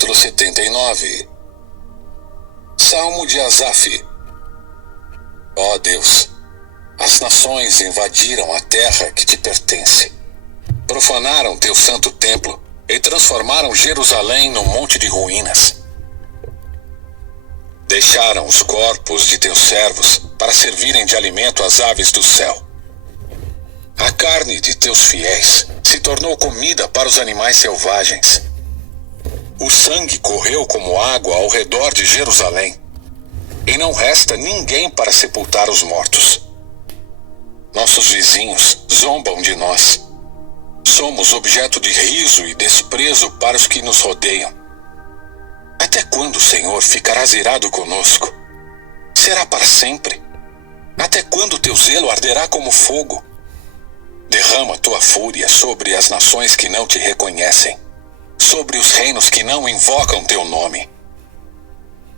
Capítulo 79. Salmo de Asaf. Ó Deus, as nações invadiram a terra que te pertence. Profanaram teu santo templo e transformaram Jerusalém num monte de ruínas. Deixaram os corpos de teus servos para servirem de alimento às aves do céu. A carne de teus fiéis se tornou comida para os animais selvagens. O sangue correu como água ao redor de Jerusalém, e não resta ninguém para sepultar os mortos. Nossos vizinhos zombam de nós. Somos objeto de riso e desprezo para os que nos rodeiam. Até quando, Senhor, ficarás irado conosco? Será para sempre? Até quando teu zelo arderá como fogo? Derrama tua fúria sobre as nações que não te reconhecem, sobre os reinos que não invocam teu nome.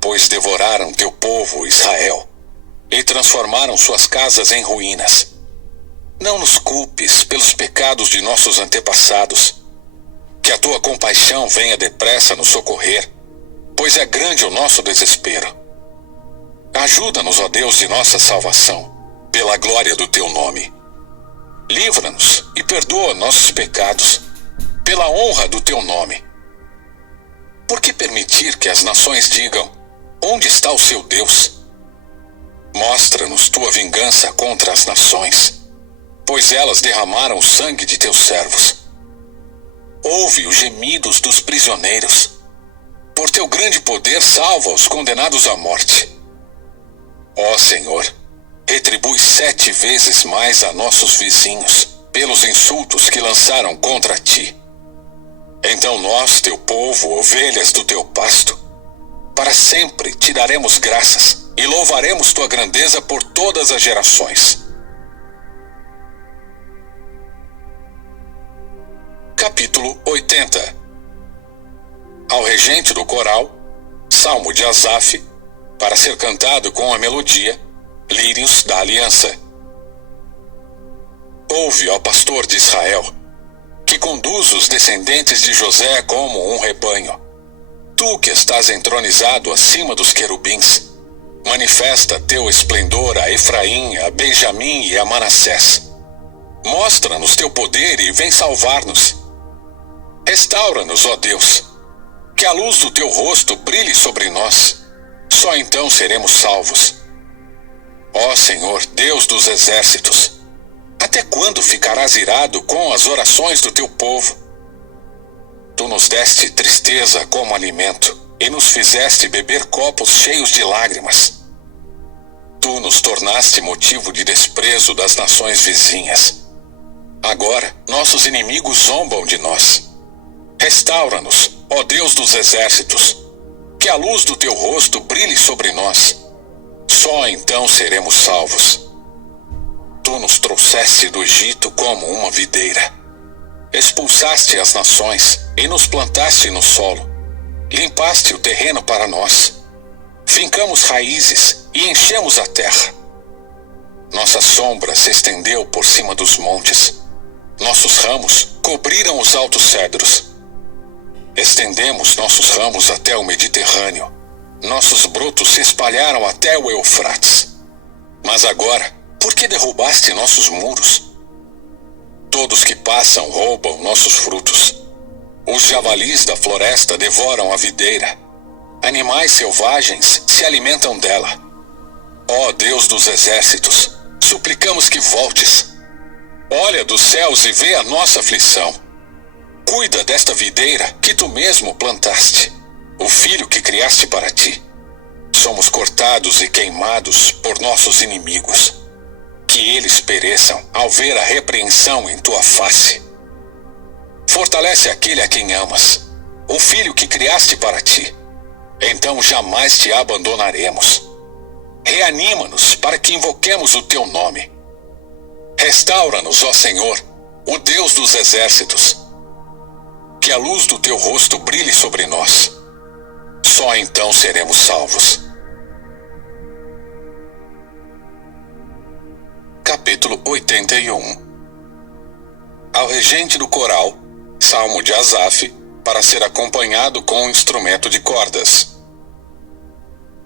Pois devoraram teu povo, Israel, e transformaram suas casas em ruínas. Não nos culpes pelos pecados de nossos antepassados. Que a tua compaixão venha depressa nos socorrer, pois é grande o nosso desespero. Ajuda-nos, ó Deus de nossa salvação, pela glória do teu nome. Livra-nos e perdoa nossos pecados, pela honra do teu nome. Por que permitir que as nações digam: onde está o seu Deus? Mostra-nos tua vingança contra as nações, pois elas derramaram o sangue de teus servos. Ouve os gemidos dos prisioneiros. Por teu grande poder, salva os condenados à morte. Ó Senhor, retribui 7 vezes mais a nossos vizinhos pelos insultos que lançaram contra ti. Então nós, teu povo, ovelhas do teu pasto, para sempre te daremos graças e louvaremos tua grandeza por todas as gerações. Capítulo 80. Ao regente do coral, Salmo de Asaf, para ser cantado com a melodia, Lírios da Aliança. Ouve, ó pastor de Israel, que conduz os descendentes de José como um rebanho. Tu que estás entronizado acima dos querubins, manifesta teu esplendor a Efraim, a Benjamim e a Manassés. Mostra-nos teu poder e vem salvar-nos. Restaura-nos, ó Deus, que a luz do teu rosto brilhe sobre nós. Só então seremos salvos. Ó Senhor, Deus dos exércitos, até quando ficarás irado com as orações do teu povo? Tu nos deste tristeza como alimento e nos fizeste beber copos cheios de lágrimas. Tu nos tornaste motivo de desprezo das nações vizinhas. Agora nossos inimigos zombam de nós. Restaura-nos, ó Deus dos exércitos, que a luz do teu rosto brilhe sobre nós. Só então seremos salvos. Tu nos trouxeste do Egito como uma videira. Expulsaste as nações e nos plantaste no solo. Limpaste o terreno para nós. Fincamos raízes e enchemos a terra. Nossa sombra se estendeu por cima dos montes. Nossos ramos cobriram os altos cedros. Estendemos nossos ramos até o Mediterrâneo. Nossos brotos se espalharam até o Eufrates. Mas agora, por que derrubaste nossos muros? Todos que passam roubam nossos frutos. Os javalis da floresta devoram a videira. Animais selvagens se alimentam dela. Ó Deus dos exércitos, suplicamos que voltes. Olha dos céus e vê a nossa aflição. Cuida desta videira que tu mesmo plantaste, o filho que criaste para ti. Somos cortados e queimados por nossos inimigos. Que eles pereçam ao ver a repreensão em tua face. Fortalece aquele a quem amas, o filho que criaste para ti. Então jamais te abandonaremos. Reanima-nos para que invoquemos o teu nome. Restaura-nos, ó Senhor, o Deus dos exércitos. Que a luz do teu rosto brilhe sobre nós. Só então seremos salvos. Capítulo 81. Ao regente do coral, Salmo de Asaf, para ser acompanhado com um instrumento de cordas.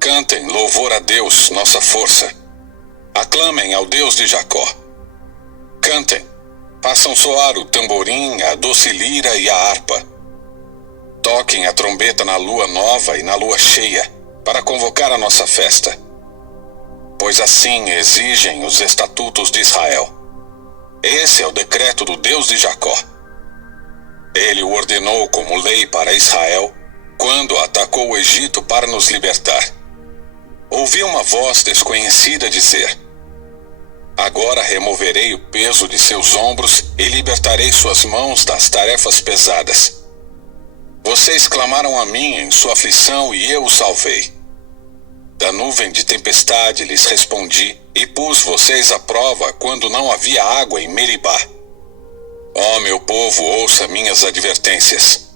Cantem louvor a Deus, nossa força. Aclamem ao Deus de Jacó. Cantem, façam soar o tamborim, a doce lira e a harpa. Toquem a trombeta na lua nova e na lua cheia, para convocar a nossa festa. Pois assim exigem os estatutos de Israel. Esse é o decreto do Deus de Jacó. Ele o ordenou como lei para Israel, quando atacou o Egito para nos libertar. Ouvi uma voz desconhecida dizer: agora removerei o peso de seus ombros e libertarei suas mãos das tarefas pesadas. Vocês clamaram a mim em sua aflição e eu os salvei. Da nuvem de tempestade lhes respondi e pus vocês à prova quando não havia água em Meribá. Ó meu povo, ouça minhas advertências.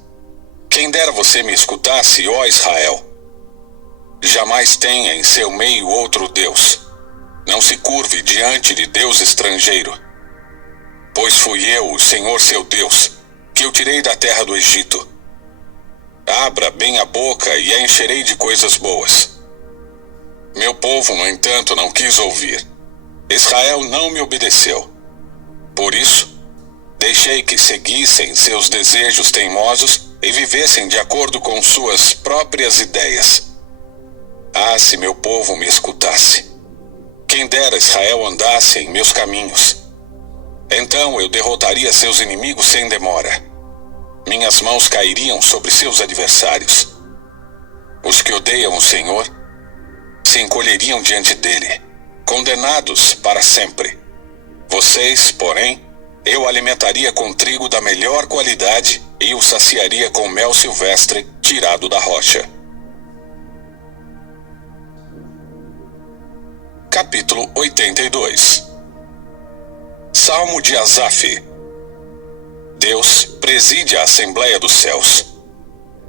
Quem dera você me escutasse, ó Israel. Jamais tenha em seu meio outro Deus. Não se curve diante de Deus estrangeiro. Pois fui eu, o Senhor seu Deus, que eu tirei da terra do Egito. Abra bem a boca e a encherei de coisas boas. Meu povo, no entanto, não quis ouvir. Israel não me obedeceu. Por isso, deixei que seguissem seus desejos teimosos e vivessem de acordo com suas próprias ideias. Ah, se meu povo me escutasse! Quem dera Israel andasse em meus caminhos. Então eu derrotaria seus inimigos sem demora. Minhas mãos cairiam sobre seus adversários. Os que odeiam o Senhor se encolheriam diante dele, condenados para sempre. Vocês, porém, eu alimentaria com trigo da melhor qualidade e o saciaria com mel silvestre tirado da rocha. Capítulo 82. Salmo de Asaf. Deus preside a Assembleia dos Céus.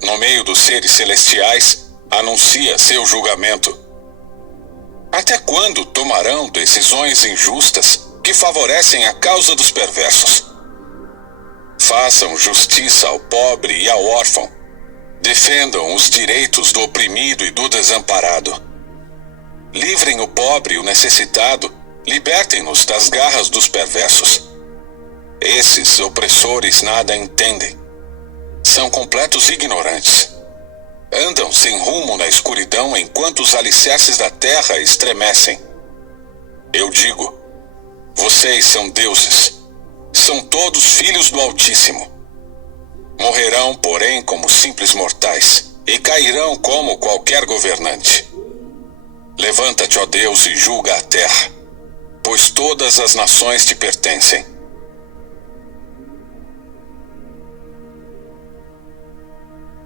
No meio dos seres celestiais, anuncia seu julgamento. Até quando tomarão decisões injustas que favorecem a causa dos perversos? Façam justiça ao pobre e ao órfão. Defendam os direitos do oprimido e do desamparado. Livrem o pobre e o necessitado. Libertem-nos das garras dos perversos. Esses opressores nada entendem. São completos ignorantes. Andam sem rumo na escuridão enquanto os alicerces da terra estremecem. Eu digo: vocês são deuses. São todos filhos do Altíssimo. Morrerão, porém, como simples mortais, e cairão como qualquer governante. Levanta-te, ó Deus, e julga a terra, pois todas as nações te pertencem.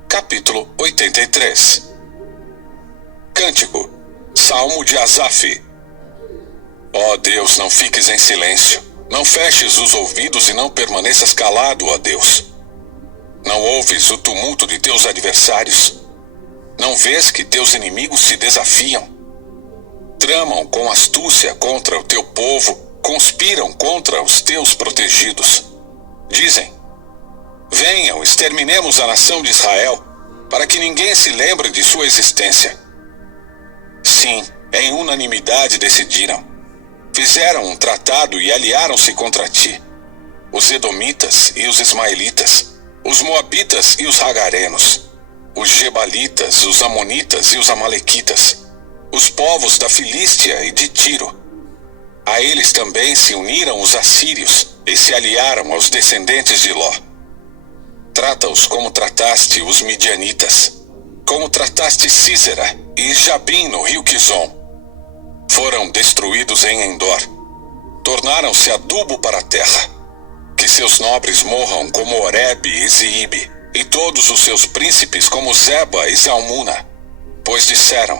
Capítulo 83. Cântico, Salmo de Asaf. Ó Deus, não fiques em silêncio, não feches os ouvidos e não permaneças calado, ó Deus. Não ouves o tumulto de teus adversários? Não vês que teus inimigos se desafiam? Tramam com astúcia contra o teu povo, conspiram contra os teus protegidos. Dizem: venham, exterminemos a nação de Israel, para que ninguém se lembre de sua existência. Sim, em unanimidade decidiram. Fizeram um tratado e aliaram-se contra ti. Os edomitas e os ismaelitas, os moabitas e os hagarenos, os gebalitas, os amonitas e os amalequitas, os povos da Filístia e de Tiro. A eles também se uniram os assírios e se aliaram aos descendentes de Ló. Trata-os como trataste os midianitas, como trataste Sísera e Jabim no rio Quizon. Foram destruídos em Endor. Tornaram-se adubo para a terra. Que seus nobres morram como Oreb e Ziibe, e todos os seus príncipes como Zeba e Zalmuna. Pois disseram: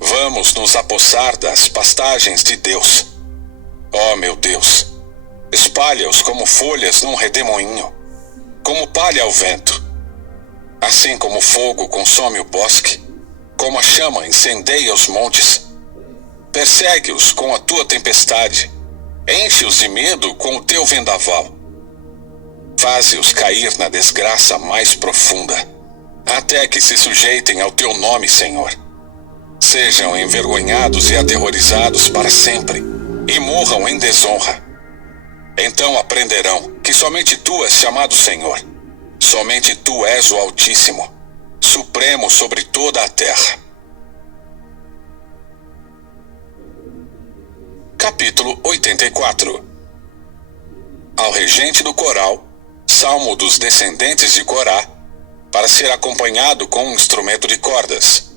vamos nos apossar das pastagens de Deus. Ó meu Deus, espalha-os como folhas num redemoinho, como palha ao vento. Assim como o fogo consome o bosque, como a chama incendeia os montes. Persegue-os com a tua tempestade, enche-os de medo com o teu vendaval. Faze-os cair na desgraça mais profunda, até que se sujeitem ao teu nome, Senhor. Sejam envergonhados e aterrorizados para sempre, e morram em desonra. Então aprenderão que somente tu és chamado Senhor. Somente tu és o Altíssimo, supremo sobre toda a terra. Capítulo 84. Ao regente do coral, salmo dos descendentes de Corá, para ser acompanhado com um instrumento de cordas.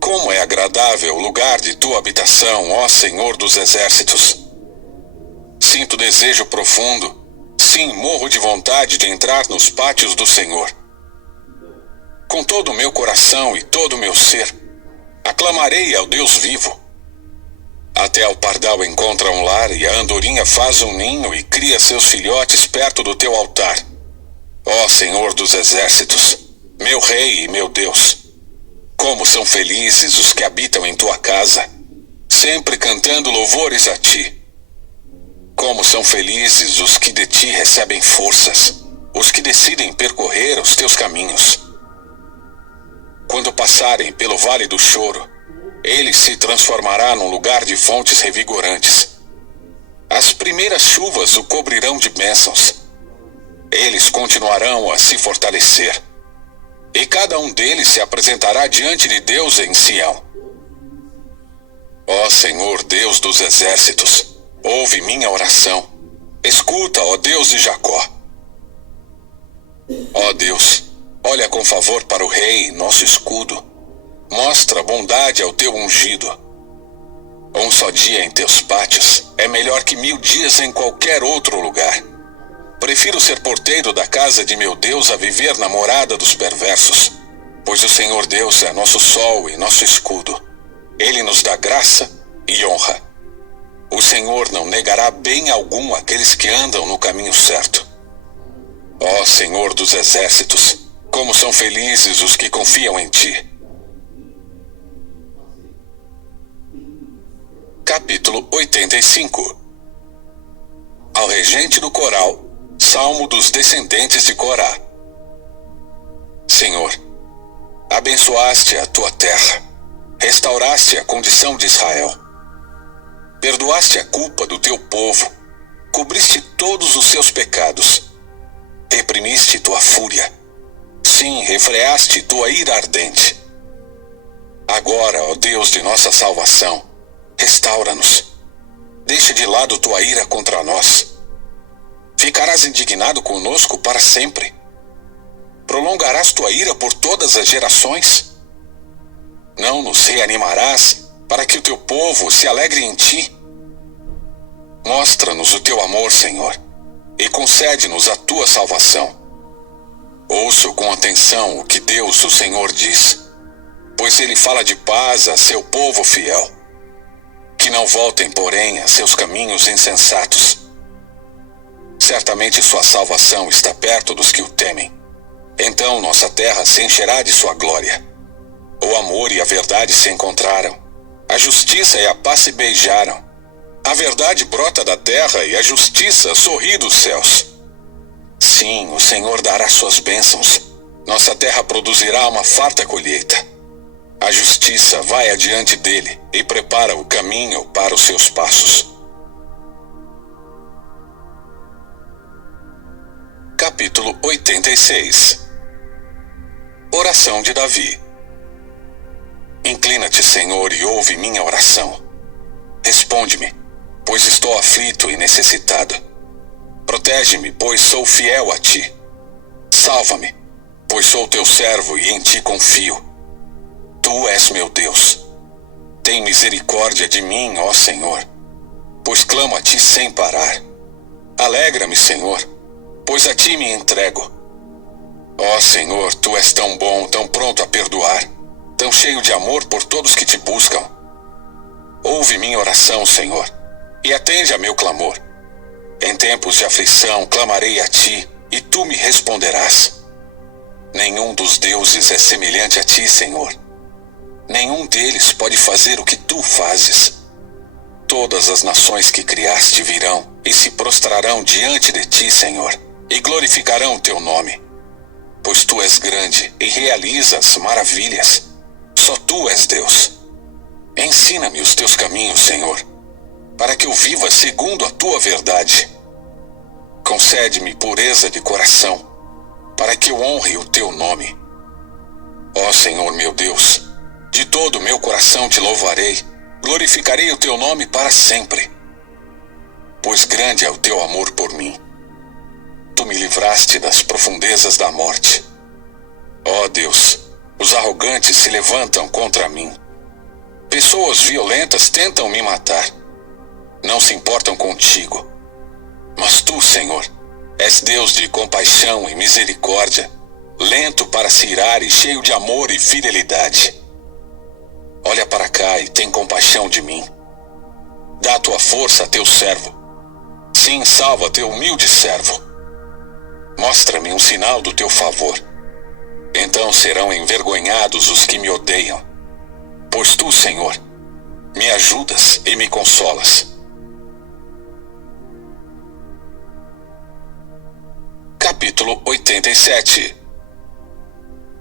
Como é agradável o lugar de tua habitação, ó Senhor dos exércitos! Sinto desejo profundo, sim, morro de vontade de entrar nos pátios do Senhor. Com todo o meu coração e todo o meu ser, aclamarei ao Deus vivo. Até o pardal encontra um lar e a andorinha faz um ninho e cria seus filhotes perto do teu altar. Ó Senhor dos exércitos, meu Rei e meu Deus, como são felizes os que habitam em tua casa, sempre cantando louvores a ti. Como são felizes os que de ti recebem forças, os que decidem percorrer os teus caminhos. Quando passarem pelo vale do choro, ele se transformará num lugar de fontes revigorantes. As primeiras chuvas o cobrirão de bênçãos. Eles continuarão a se fortalecer, e cada um deles se apresentará diante de Deus em Sião. Ó Senhor Deus dos exércitos, ouve minha oração. Escuta, ó Deus de Jacó. Ó Deus, olha com favor para o Rei, nosso escudo. Mostra bondade ao teu ungido. Um só dia em teus pátios é melhor que 1000 dias em qualquer outro lugar. Prefiro ser porteiro da casa de meu Deus a viver na morada dos perversos, pois o Senhor Deus é nosso sol e nosso escudo. Ele nos dá graça e honra. O Senhor não negará bem algum àqueles que andam no caminho certo. Ó Senhor dos exércitos, como são felizes os que confiam em ti. Capítulo 85. Ao regente do coral, salmo dos descendentes de Corá. Senhor, abençoaste a tua terra, restauraste a condição de Israel. Perdoaste a culpa do teu povo, cobriste todos os seus pecados, reprimiste tua fúria, sim, refreaste tua ira ardente. Agora, ó Deus de nossa salvação, restaura-nos. Deixa de lado tua ira contra nós. Ficarás indignado conosco para sempre. Prolongarás tua ira por todas as gerações. Não nos reanimarás para que o teu povo se alegre em ti. Mostra-nos o teu amor, Senhor, e concede-nos a tua salvação. Ouço com atenção o que Deus, o Senhor, diz, pois ele fala de paz a seu povo fiel. Que não voltem, porém, a seus caminhos insensatos. Certamente sua salvação está perto dos que o temem. Então nossa terra se encherá de sua glória. O amor e a verdade se encontraram. A justiça e a paz se beijaram. A verdade brota da terra e a justiça sorri dos céus. Sim, o Senhor dará suas bênçãos. Nossa terra produzirá uma farta colheita. A justiça vai adiante dele e prepara o caminho para os seus passos. Capítulo 86. Oração de Davi. Inclina-te, Senhor, e ouve minha oração. Responde-me, pois estou aflito e necessitado. Protege-me, pois sou fiel a ti. Salva-me, pois sou teu servo e em ti confio. Tu és meu Deus. Tem misericórdia de mim, ó Senhor, pois clamo a ti sem parar. Alegra-me, Senhor, pois a ti me entrego. Ó Senhor, tu és tão bom, tão pronto a perdoar, tão cheio de amor por todos que te buscam. Ouve minha oração, Senhor, e atende a meu clamor. Em tempos de aflição clamarei a ti, e tu me responderás. Nenhum dos deuses é semelhante a ti, Senhor. Nenhum deles pode fazer o que tu fazes. Todas as nações que criaste virão, e se prostrarão diante de ti, Senhor, e glorificarão o teu nome. Pois tu és grande e realizas maravilhas. Só tu és Deus. Ensina-me os teus caminhos, Senhor, para que eu viva segundo a tua verdade. Concede-me pureza de coração, para que eu honre o teu nome. Ó Senhor meu Deus, de todo o meu coração te louvarei, glorificarei o teu nome para sempre. Pois grande é o teu amor por mim. Tu me livraste das profundezas da morte. Ó Deus, os arrogantes se levantam contra mim. Pessoas violentas tentam me matar. Não se importam contigo. Mas tu, Senhor, és Deus de compaixão e misericórdia, lento para se irar e cheio de amor e fidelidade. Olha para cá e tem compaixão de mim. Dá tua força a teu servo. Sim, salva teu humilde servo. Mostra-me um sinal do teu favor. Então serão envergonhados os que me odeiam. Pois tu, Senhor, me ajudas e me consolas. Capítulo 87.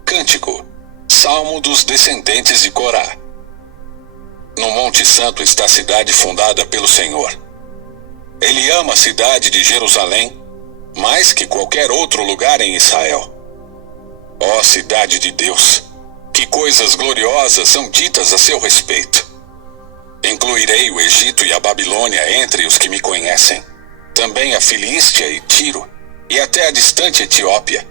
Cântico, Salmo dos descendentes de Corá. No Monte Santo está a cidade fundada pelo Senhor. Ele ama a cidade de Jerusalém mais que qualquer outro lugar em Israel. Ó cidade de Deus, que coisas gloriosas são ditas a seu respeito. Incluirei o Egito e a Babilônia entre os que me conhecem, também a Filístia e Tiro, e até a distante Etiópia.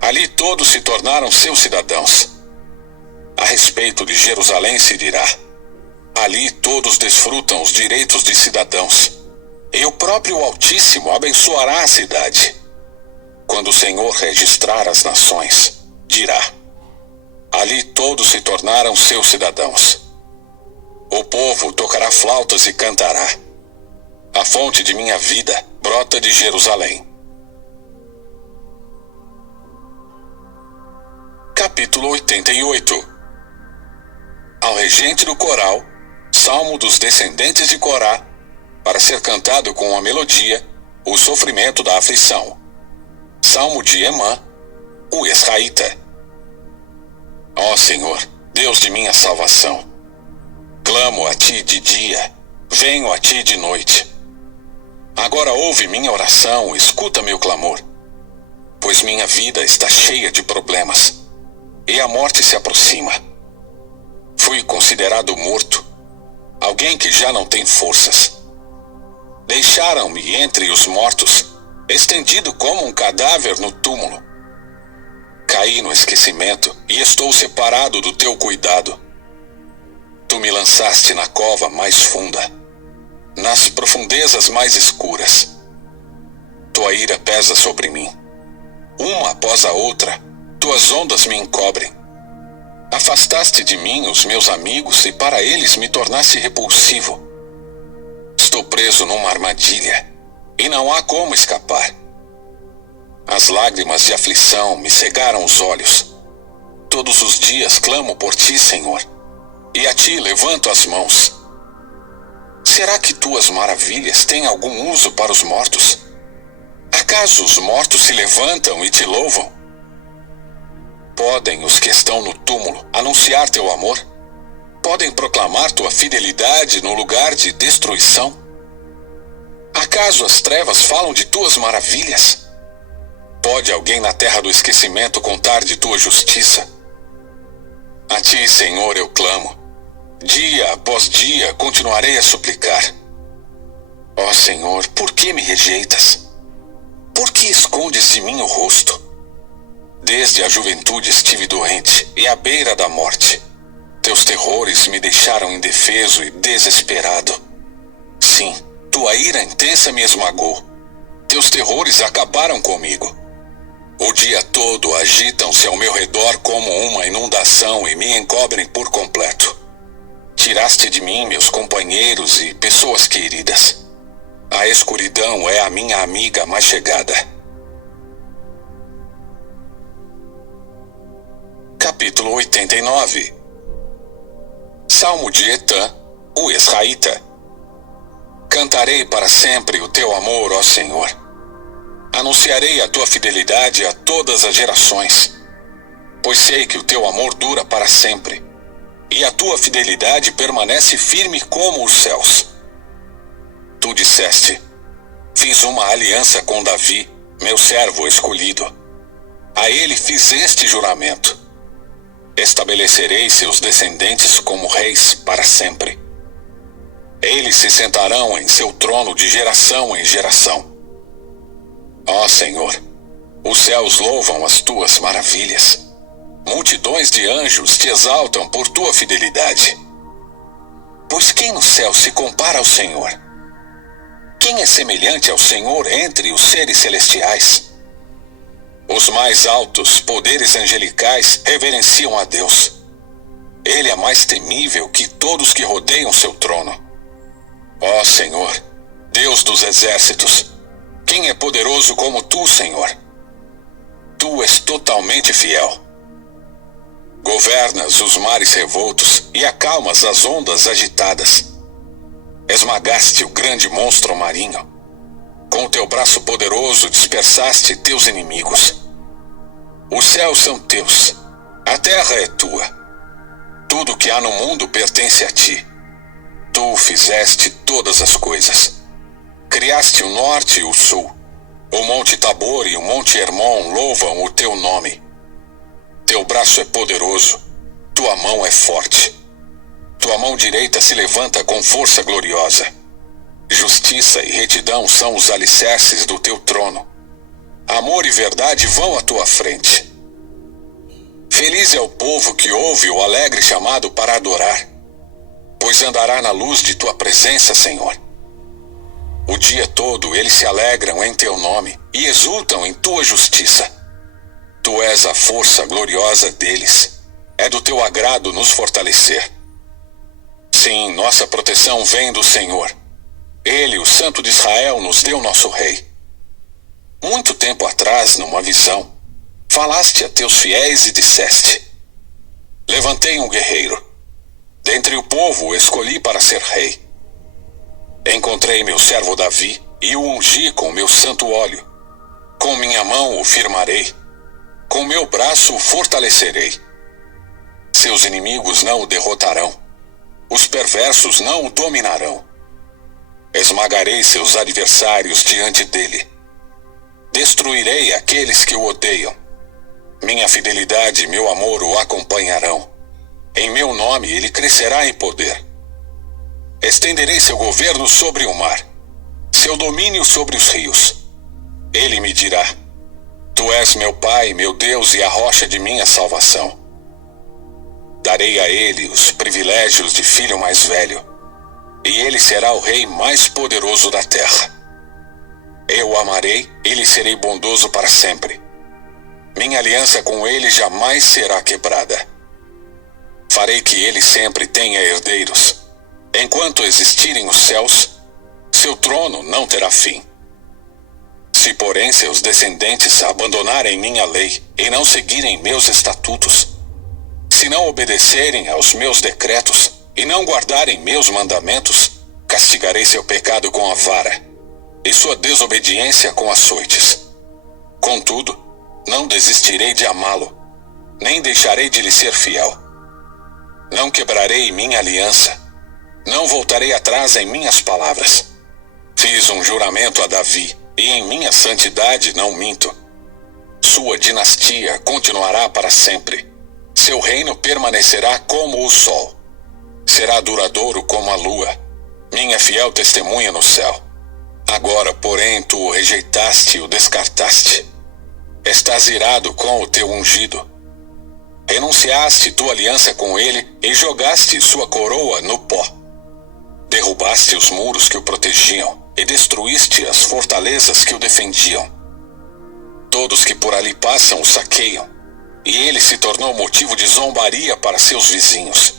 Ali todos se tornaram seus cidadãos. A respeito de Jerusalém se dirá: ali todos desfrutam os direitos de cidadãos, e o próprio Altíssimo abençoará a cidade. Quando o Senhor registrar as nações, dirá: ali todos se tornaram seus cidadãos. O povo tocará flautas e cantará. A fonte de minha vida brota de Jerusalém. Capítulo 88. Ao regente do coral, Salmo dos descendentes de Corá, para ser cantado com a melodia, o sofrimento da aflição. Salmo de Emã, o Israelita. Ó Senhor, Deus de minha salvação, clamo a ti de dia, venho a ti de noite. Agora ouve minha oração, escuta meu clamor, pois minha vida está cheia de problemas, e a morte se aproxima. Fui considerado morto, alguém que já não tem forças. Deixaram-me entre os mortos, estendido como um cadáver no túmulo. Caí no esquecimento e estou separado do teu cuidado. Tu me lançaste na cova mais funda, nas profundezas mais escuras. Tua ira pesa sobre mim. Uma após a outra, tuas ondas me encobrem. Afastaste de mim os meus amigos e para eles me tornaste repulsivo. Estou preso numa armadilha e não há como escapar. As lágrimas de aflição me cegaram os olhos. Todos os dias clamo por ti, Senhor, e a ti levanto as mãos. Será que tuas maravilhas têm algum uso para os mortos? Acaso os mortos se levantam e te louvam? Podem os que estão no túmulo anunciar teu amor? Podem proclamar tua fidelidade no lugar de destruição? Acaso as trevas falam de tuas maravilhas? Pode alguém na terra do esquecimento contar de tua justiça? A ti, Senhor, eu clamo. Dia após dia continuarei a suplicar. Ó Senhor, por que me rejeitas? Por que escondes de mim o rosto? Desde a juventude estive doente e à beira da morte. Teus terrores me deixaram indefeso e desesperado. Sim, tua ira intensa me esmagou. Teus terrores acabaram comigo. O dia todo agitam-se ao meu redor como uma inundação e me encobrem por completo. Tiraste de mim meus companheiros e pessoas queridas. A escuridão é a minha amiga mais chegada. Capítulo 89. Salmo de Etã, o Israelita. Cantarei para sempre o teu amor, ó Senhor. Anunciarei a tua fidelidade a todas as gerações, pois sei que o teu amor dura para sempre, e a tua fidelidade permanece firme como os céus. Tu disseste: fiz uma aliança com Davi, meu servo escolhido. A ele fiz este juramento: estabelecerei seus descendentes como reis para sempre. Eles se sentarão em seu trono de geração em geração. Ó Senhor, os céus louvam as tuas maravilhas. Multidões de anjos te exaltam por tua fidelidade. Pois quem no céu se compara ao Senhor? Quem é semelhante ao Senhor entre os seres celestiais? Os mais altos poderes angelicais reverenciam a Deus. Ele é mais temível que todos que rodeiam seu trono. Ó Senhor, Deus dos exércitos, quem é poderoso como tu, Senhor? Tu és totalmente fiel. Governas os mares revoltos e acalmas as ondas agitadas. Esmagaste o grande monstro marinho. Com o teu braço poderoso dispersaste teus inimigos. Os céus são teus, a terra é tua. Tudo que há no mundo pertence a ti. Tu fizeste todas as coisas. Criaste o norte e o sul. O monte Tabor e o monte Hermon louvam o teu nome. Teu braço é poderoso, tua mão é forte. Tua mão direita se levanta com força gloriosa. Justiça e retidão são os alicerces do teu trono. Amor e verdade vão à tua frente. Feliz é o povo que ouve o alegre chamado para adorar, pois andará na luz de tua presença, Senhor. O dia todo eles se alegram em teu nome e exultam em tua justiça. Tu és a força gloriosa deles. É do teu agrado nos fortalecer. Sim, nossa proteção vem do Senhor. Ele, o Santo de Israel, nos deu nosso rei. Muito tempo atrás, numa visão, falaste a teus fiéis e disseste: levantei um guerreiro. Dentre o povo o escolhi para ser rei. Encontrei meu servo Davi e o ungi com meu santo óleo. Com minha mão o firmarei. Com meu braço o fortalecerei. Seus inimigos não o derrotarão. Os perversos não o dominarão. Esmagarei seus adversários diante dele. Destruirei aqueles que o odeiam. Minha fidelidade e meu amor o acompanharão. Em meu nome ele crescerá em poder. Estenderei seu governo sobre o mar, seu domínio sobre os rios. Ele me dirá: tu és meu Pai, meu Deus e a rocha de minha salvação. Darei a ele os privilégios de filho mais velho, e ele será o rei mais poderoso da terra. Eu o amarei e lhe serei bondoso para sempre. Minha aliança com ele jamais será quebrada. Farei que ele sempre tenha herdeiros. Enquanto existirem os céus, seu trono não terá fim. Se, porém, seus descendentes abandonarem minha lei e não seguirem meus estatutos, se não obedecerem aos meus decretos e não guardarem meus mandamentos, castigarei seu pecado com a vara e sua desobediência com açoites. Contudo, não desistirei de amá-lo, nem deixarei de lhe ser fiel. Não quebrarei minha aliança, não voltarei atrás em minhas palavras. Fiz um juramento a Davi, e em minha santidade não minto. Sua dinastia continuará para sempre. Seu reino permanecerá como o sol. Será duradouro como a lua, minha fiel testemunha no céu. Agora, porém, tu o rejeitaste e o descartaste. Estás irado com o teu ungido. Renunciaste tua aliança com ele e jogaste sua coroa no pó. Derrubaste os muros que o protegiam e destruíste as fortalezas que o defendiam. Todos que por ali passam o saqueiam, e ele se tornou motivo de zombaria para seus vizinhos.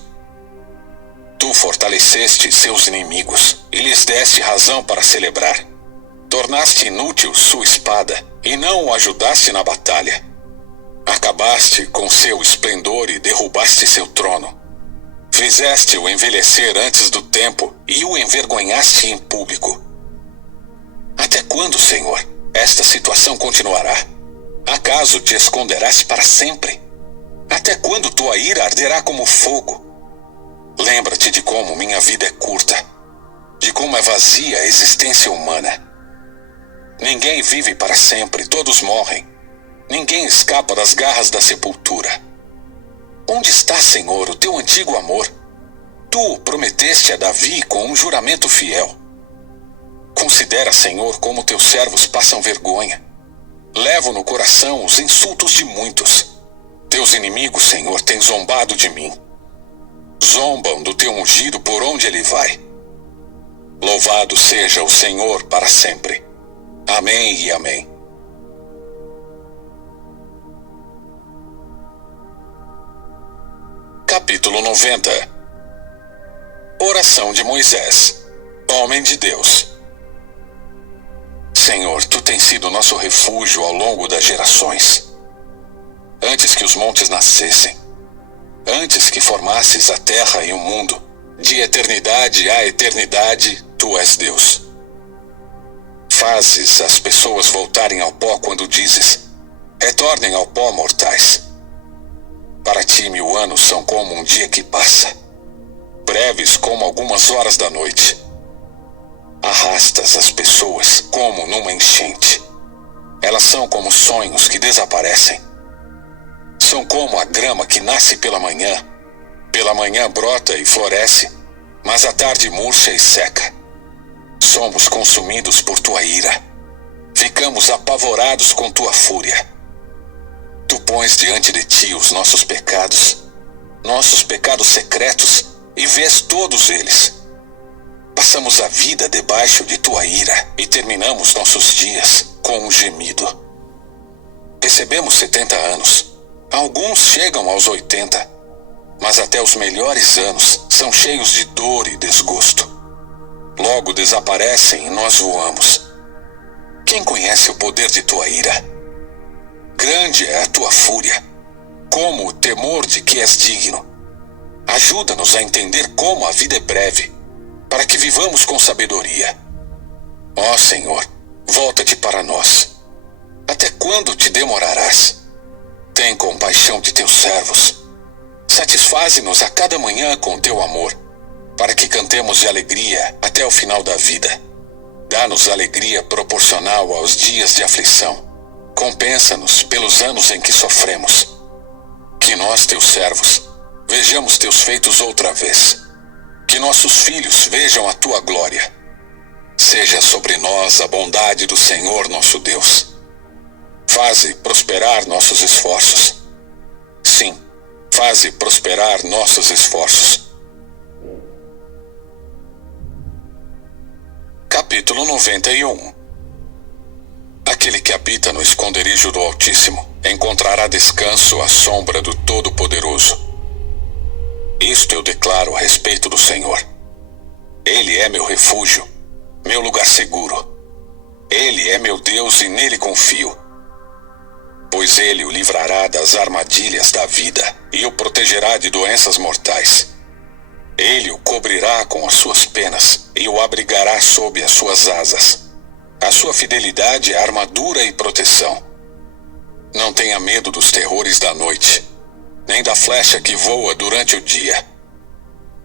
Tu fortaleceste seus inimigos e lhes deste razão para celebrar. Tornaste inútil sua espada e não o ajudaste na batalha. Acabaste com seu esplendor e derrubaste seu trono. Fizeste-o envelhecer antes do tempo e o envergonhaste em público. Até quando, Senhor, esta situação continuará? Acaso te esconderás para sempre? Até quando tua ira arderá como fogo? Lembra-te de como minha vida é curta, de como é vazia a existência humana. Ninguém vive para sempre, todos morrem. Ninguém escapa das garras da sepultura. Onde está, Senhor, o teu antigo amor? Tu o prometeste a Davi com um juramento fiel. Considera, Senhor, como teus servos passam vergonha. Levo no coração os insultos de muitos. Teus inimigos, Senhor, têm zombado de mim. Zombam do teu ungido por onde ele vai. Louvado seja o Senhor para sempre. Amém e amém. Capítulo 90. Oração de Moisés, homem de Deus. Senhor, tu tens sido nosso refúgio ao longo das gerações. Antes que os montes nascessem, antes que formasses a terra e o mundo, de eternidade a eternidade, tu és Deus. Fazes as pessoas voltarem ao pó quando dizes: retornem ao pó, mortais. Para ti 1000 anos são como um dia que passa, breves como algumas horas da noite. Arrastas as pessoas como numa enchente. Elas são como sonhos que desaparecem. São como a grama que nasce pela manhã. Pela manhã brota e floresce, mas à tarde murcha e seca. Somos consumidos por tua ira. Ficamos apavorados com tua fúria. Tu pões diante de ti os nossos pecados secretos, e vês todos eles. Passamos a vida debaixo de tua ira e terminamos nossos dias com um gemido. Recebemos 70 anos. Alguns chegam aos 80, mas até os melhores anos são cheios de dor e desgosto. Logo desaparecem e nós voamos. Quem conhece o poder de tua ira? Grande é a tua fúria, como o temor de que és digno. Ajuda-nos a entender como a vida é breve, para que vivamos com sabedoria. Ó Senhor, volta-te para nós. Até quando te demorarás? Tem compaixão de teus servos. Satisfaze-nos a cada manhã com teu amor, para que cantemos de alegria até o final da vida. Dá-nos alegria proporcional aos dias de aflição. Compensa-nos pelos anos em que sofremos. Que nós, teus servos, vejamos teus feitos outra vez. Que nossos filhos vejam a tua glória. Seja sobre nós a bondade do Senhor nosso Deus. Faze prosperar nossos esforços. Sim, faze prosperar nossos esforços. Capítulo 91. Aquele que habita no esconderijo do Altíssimo encontrará descanso à sombra do Todo-Poderoso. Isto eu declaro a respeito do Senhor. Ele é meu refúgio, meu lugar seguro. Ele é meu Deus e nele confio. Pois ele o livrará das armadilhas da vida e o protegerá de doenças mortais. Ele o cobrirá com as suas penas e o abrigará sob as suas asas. A sua fidelidade é armadura e proteção. Não tenha medo dos terrores da noite, nem da flecha que voa durante o dia.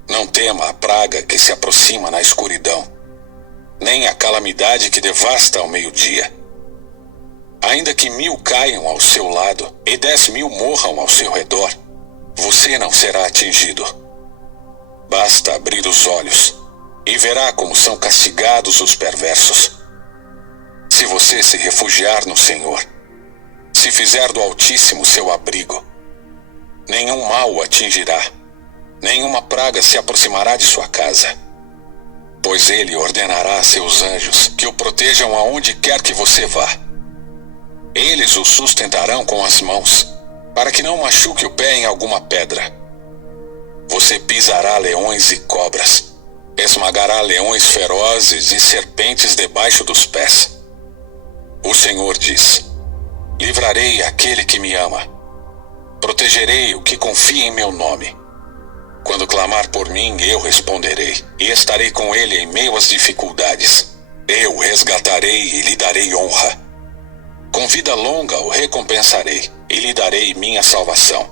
Não tema a praga que se aproxima na escuridão, nem a calamidade que devasta ao meio-dia. Ainda que 1000 caiam ao seu lado e 10.000 morram ao seu redor, você não será atingido. Basta abrir os olhos e verá como são castigados os perversos. Se você se refugiar no Senhor, se fizer do Altíssimo seu abrigo, nenhum mal o atingirá, nenhuma praga se aproximará de sua casa. Pois ele ordenará a seus anjos que o protejam aonde quer que você vá. Eles o sustentarão com as mãos, para que não machuque o pé em alguma pedra. Você pisará leões e cobras, esmagará leões ferozes e serpentes debaixo dos pés. O Senhor diz: livrarei aquele que me ama. Protegerei o que confia em meu nome. Quando clamar por mim, eu responderei, e estarei com ele em meio às dificuldades. Eu resgatarei e lhe darei honra. Com vida longa o recompensarei, e lhe darei minha salvação.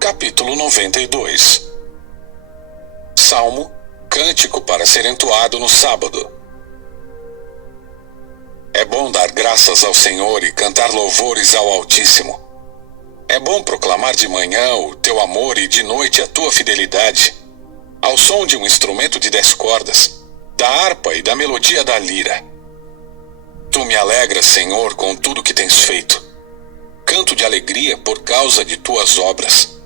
Capítulo 92. Salmo, cântico para ser entoado no sábado. É bom dar graças ao Senhor e cantar louvores ao Altíssimo. É bom proclamar de manhã o teu amor e de noite a tua fidelidade, ao som de um instrumento de 10 cordas, da harpa e da melodia da lira. Tu me alegras, Senhor, com tudo que tens feito. Canto de alegria por causa de tuas obras.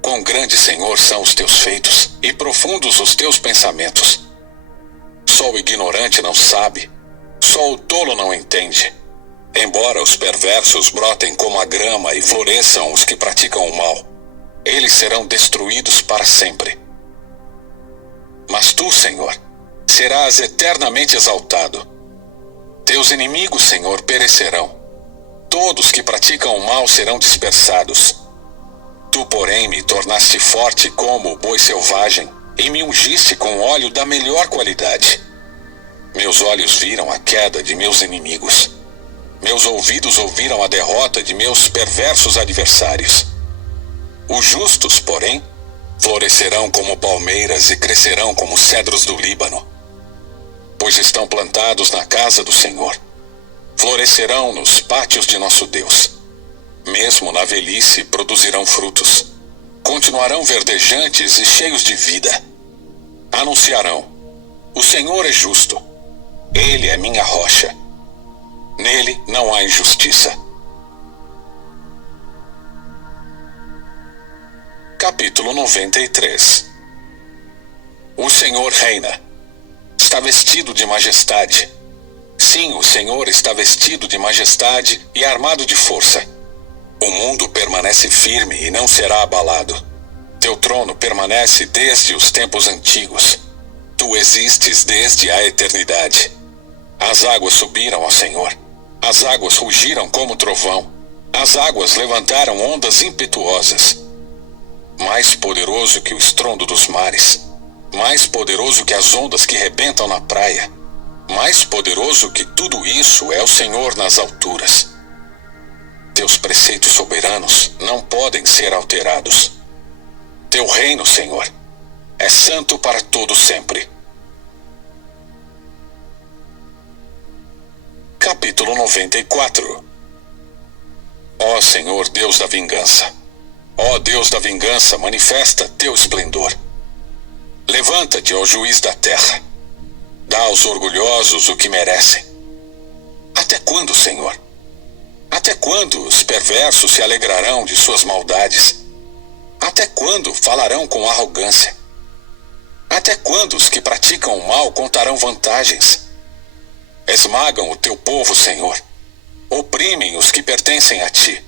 Quão grandes, Senhor, são os teus feitos, e profundos os teus pensamentos. Só o ignorante não sabe, só o tolo não entende. Embora os perversos brotem como a grama e floresçam os que praticam o mal, eles serão destruídos para sempre. Mas tu, Senhor, serás eternamente exaltado. Teus inimigos, Senhor, perecerão. Todos que praticam o mal serão dispersados. Tu, porém, me tornaste forte como o boi selvagem e me ungiste com óleo da melhor qualidade. Meus olhos viram a queda de meus inimigos. Meus ouvidos ouviram a derrota de meus perversos adversários. Os justos, porém, florescerão como palmeiras e crescerão como cedros do Líbano, pois estão plantados na casa do Senhor. Florescerão nos pátios de nosso Deus. Mesmo na velhice produzirão frutos. Continuarão verdejantes e cheios de vida. Anunciarão: o Senhor é justo. Ele é minha rocha. Nele não há injustiça. Capítulo 93. O Senhor reina. Está vestido de majestade. Sim, o Senhor está vestido de majestade e armado de força. O mundo permanece firme e não será abalado. Teu trono permanece desde os tempos antigos. Tu existes desde a eternidade. As águas subiram ao Senhor. As águas rugiram como trovão. As águas levantaram ondas impetuosas. Mais poderoso que o estrondo dos mares. Mais poderoso que as ondas que rebentam na praia. Mais poderoso que tudo isso é o Senhor nas alturas. Teus preceitos soberanos não podem ser alterados. Teu reino, Senhor, é santo para todo sempre. Capítulo 94. Ó Senhor, Deus da vingança. Ó Deus da vingança, manifesta teu esplendor. Levanta-te, ó juiz da terra. Dá aos orgulhosos o que merecem. Até quando, Senhor? Até quando os perversos se alegrarão de suas maldades? Até quando falarão com arrogância? Até quando os que praticam o mal contarão vantagens? Esmagam o teu povo, Senhor. Oprimem os que pertencem a ti.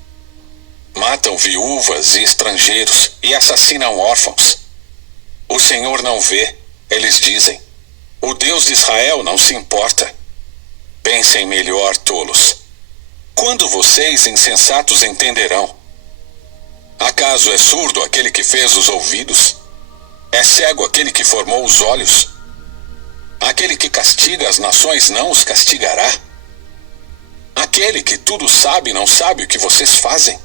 Matam viúvas e estrangeiros e assassinam órfãos. O Senhor não vê, eles dizem. O Deus de Israel não se importa. Pensem melhor, tolos. Quando vocês, insensatos, entenderão? Acaso é surdo aquele que fez os ouvidos? É cego aquele que formou os olhos? Aquele que castiga as nações não os castigará? Aquele que tudo sabe não sabe o que vocês fazem?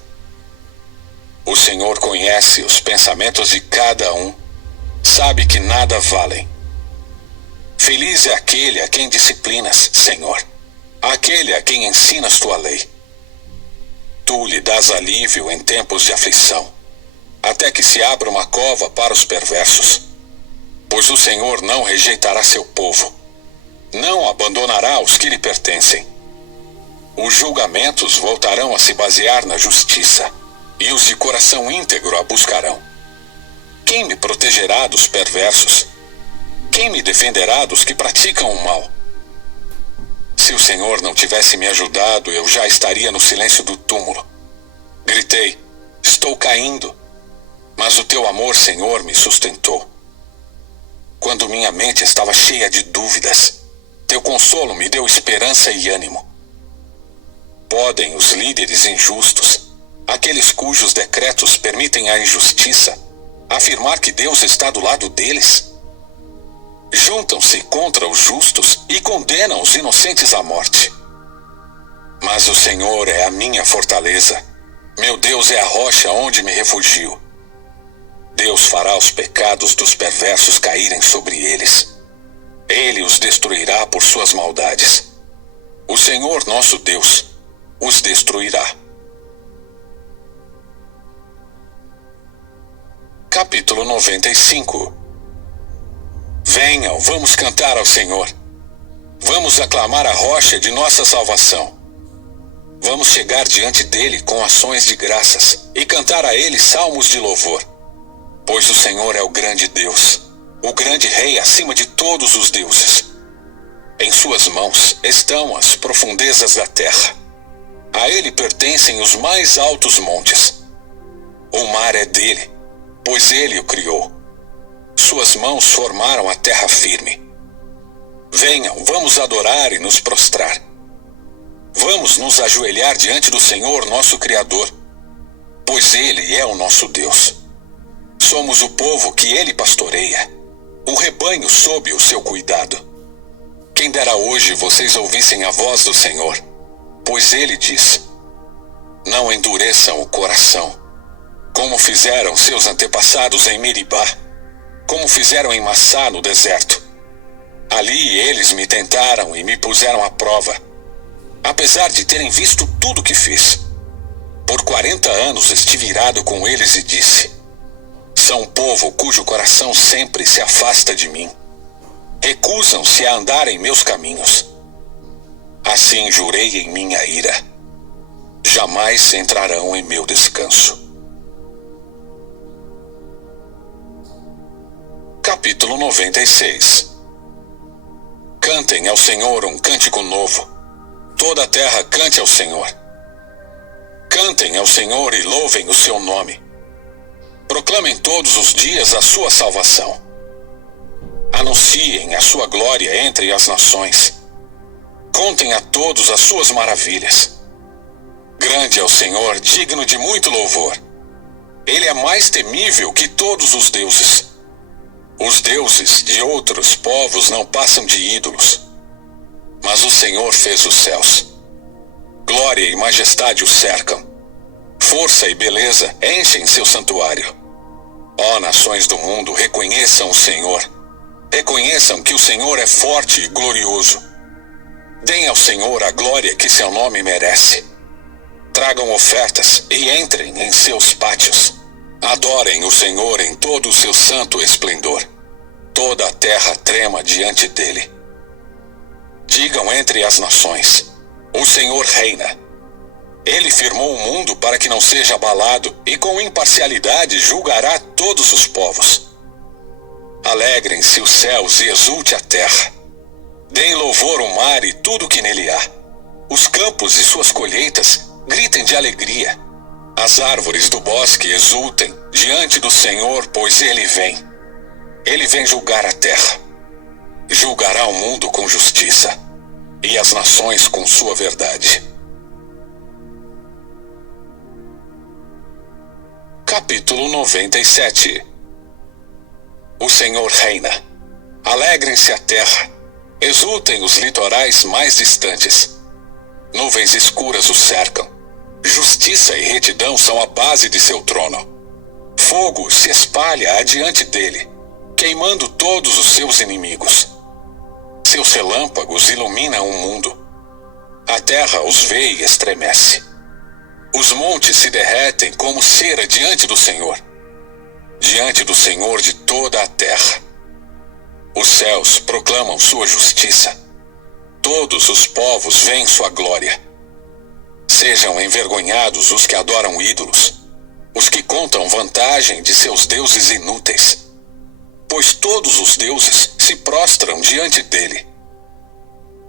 O Senhor conhece os pensamentos de cada um, sabe que nada valem. Feliz é aquele a quem disciplinas, Senhor, aquele a quem ensinas tua lei. Tu lhe dás alívio em tempos de aflição, até que se abra uma cova para os perversos. Pois o Senhor não rejeitará seu povo, não abandonará os que lhe pertencem. Os julgamentos voltarão a se basear na justiça, e os de coração íntegro a buscarão. Quem me protegerá dos perversos? Quem me defenderá dos que praticam o mal? Se o Senhor não tivesse me ajudado, eu já estaria no silêncio do túmulo. Gritei: estou caindo. Mas o teu amor, Senhor, me sustentou. Quando minha mente estava cheia de dúvidas, teu consolo me deu esperança e ânimo. Podem os líderes injustos, aqueles cujos decretos permitem a injustiça, afirmar que Deus está do lado deles? Juntam-se contra os justos e condenam os inocentes à morte. Mas o Senhor é a minha fortaleza. Meu Deus é a rocha onde me refugio. Deus fará os pecados dos perversos caírem sobre eles. Ele os destruirá por suas maldades. O Senhor nosso Deus os destruirá. Capítulo 95. Venham, vamos cantar ao Senhor. Vamos aclamar a rocha de nossa salvação. Vamos chegar diante dele com ações de graças e cantar a ele salmos de louvor. Pois o Senhor é o grande Deus, o grande Rei acima de todos os deuses. Em suas mãos estão as profundezas da terra. A ele pertencem os mais altos montes. O mar é dele, pois ele o criou. Suas mãos formaram a terra firme. Venham, vamos adorar e nos prostrar. Vamos nos ajoelhar diante do Senhor, nosso Criador, pois ele é o nosso Deus. Somos o povo que ele pastoreia, o rebanho sob o seu cuidado. Quem dera hoje vocês ouvissem a voz do Senhor, pois ele diz: não endureçam o coração, como fizeram seus antepassados em Meribá, como fizeram em Massá no deserto. Ali eles me tentaram e me puseram à prova, apesar de terem visto tudo o que fiz. Por 40 anos estive irado com eles e disse: são um povo cujo coração sempre se afasta de mim. Recusam-se a andar em meus caminhos. Assim jurei em minha ira: jamais entrarão em meu descanso. Capítulo 96. Cantem ao Senhor um cântico novo. Toda a terra cante ao Senhor. Cantem ao Senhor e louvem o seu nome. Proclamem todos os dias a sua salvação. Anunciem a sua glória entre as nações. Contem a todos as suas maravilhas. Grande é o Senhor, digno de muito louvor. Ele é mais temível que todos os deuses. Os deuses de outros povos não passam de ídolos. Mas o Senhor fez os céus. Glória e majestade o cercam. Força e beleza enchem seu santuário. Ó nações do mundo, reconheçam o Senhor. Reconheçam que o Senhor é forte e glorioso. Deem ao Senhor a glória que seu nome merece. Tragam ofertas e entrem em seus pátios. Adorem o Senhor em todo o seu santo esplendor. Toda a terra trema diante dele. Digam entre as nações: o Senhor reina. Ele firmou o mundo para que não seja abalado e com imparcialidade julgará todos os povos. Alegrem-se os céus e exulte a terra. Deem louvor ao mar e tudo que nele há. Os campos e suas colheitas gritem de alegria. As árvores do bosque exultem diante do Senhor, pois ele vem. Ele vem julgar a terra. Julgará o mundo com justiça e as nações com sua verdade. Capítulo 97. O Senhor reina. Alegrem-se a terra. Exultem os litorais mais distantes. Nuvens escuras o cercam. Justiça e retidão são a base de seu trono. Fogo se espalha adiante dele, queimando todos os seus inimigos. Seus relâmpagos iluminam o mundo. A terra os vê e estremece. Os montes se derretem como cera diante do Senhor de toda a terra. Os céus proclamam sua justiça. Todos os povos veem sua glória. Sejam envergonhados os que adoram ídolos, os que contam vantagem de seus deuses inúteis, pois todos os deuses se prostram diante dele.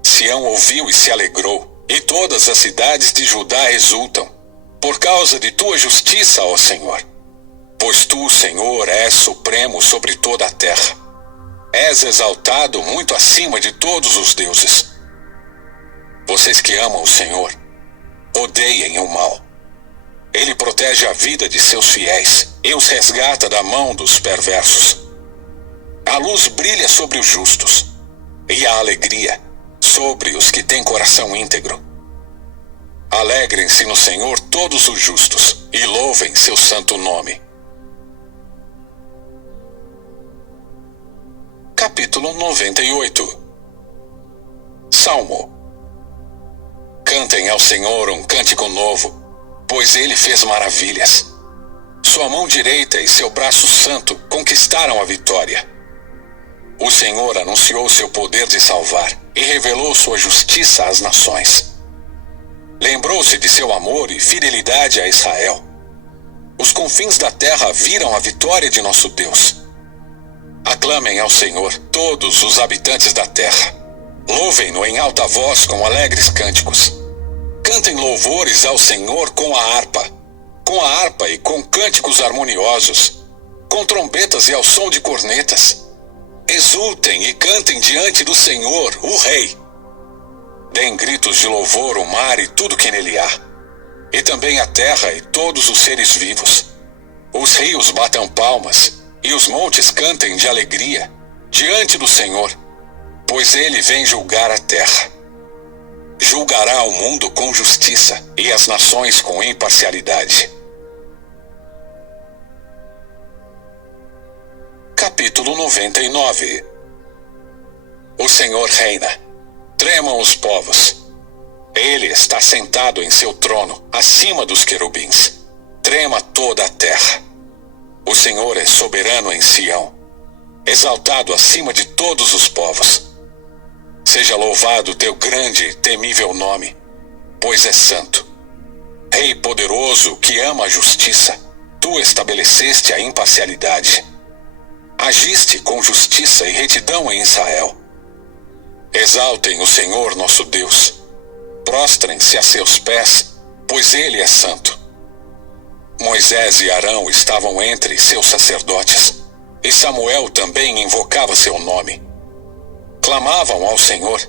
Sião ouviu e se alegrou, e todas as cidades de Judá exultam, por causa de tua justiça, ó Senhor. Pois tu, Senhor, és supremo sobre toda a terra. És exaltado muito acima de todos os deuses. Vocês que amam o Senhor, odeiem o mal. Ele protege a vida de seus fiéis e os resgata da mão dos perversos. A luz brilha sobre os justos e a alegria sobre os que têm coração íntegro. Alegrem-se no Senhor todos os justos e louvem seu santo nome. Capítulo 98. Salmo. Cantem ao Senhor um cântico novo, pois ele fez maravilhas. Sua mão direita e seu braço santo conquistaram a vitória. O Senhor anunciou seu poder de salvar e revelou sua justiça às nações. Lembrou-se de seu amor e fidelidade a Israel. Os confins da terra viram a vitória de nosso Deus. Aclamem ao Senhor todos os habitantes da terra. Louvem-no em alta voz com alegres cânticos. Cantem louvores ao Senhor com a harpa e com cânticos harmoniosos, com trombetas e ao som de cornetas. Exultem e cantem diante do Senhor, o Rei. Deem gritos de louvor o mar e tudo que nele há, e também a terra e todos os seres vivos. Os rios batam palmas e os montes cantem de alegria diante do Senhor, pois ele vem julgar a terra. Julgará o mundo com justiça e as nações com imparcialidade. Capítulo 99. O Senhor reina. Tremam os povos. Ele está sentado em seu trono, acima dos querubins. Trema toda a terra. O Senhor é soberano em Sião, exaltado acima de todos os povos. Seja louvado teu grande e temível nome, pois é santo. Rei poderoso que ama a justiça, tu estabeleceste a imparcialidade. Agiste com justiça e retidão em Israel. Exaltem o Senhor nosso Deus. Prostrem-se a seus pés, pois ele é santo. Moisés e Arão estavam entre seus sacerdotes, e Samuel também invocava seu nome. Clamavam ao Senhor,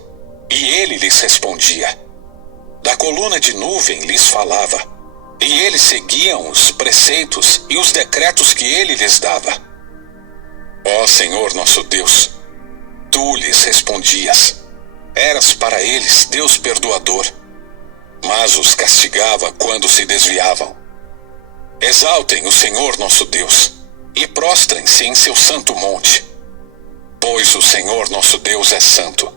e ele lhes respondia. Da coluna de nuvem lhes falava, e eles seguiam os preceitos e os decretos que ele lhes dava. Ó Senhor nosso Deus, tu lhes respondias. Eras para eles Deus perdoador, mas os castigava quando se desviavam. Exaltem o Senhor nosso Deus e prostrem-se em seu santo monte, pois o Senhor nosso Deus é santo.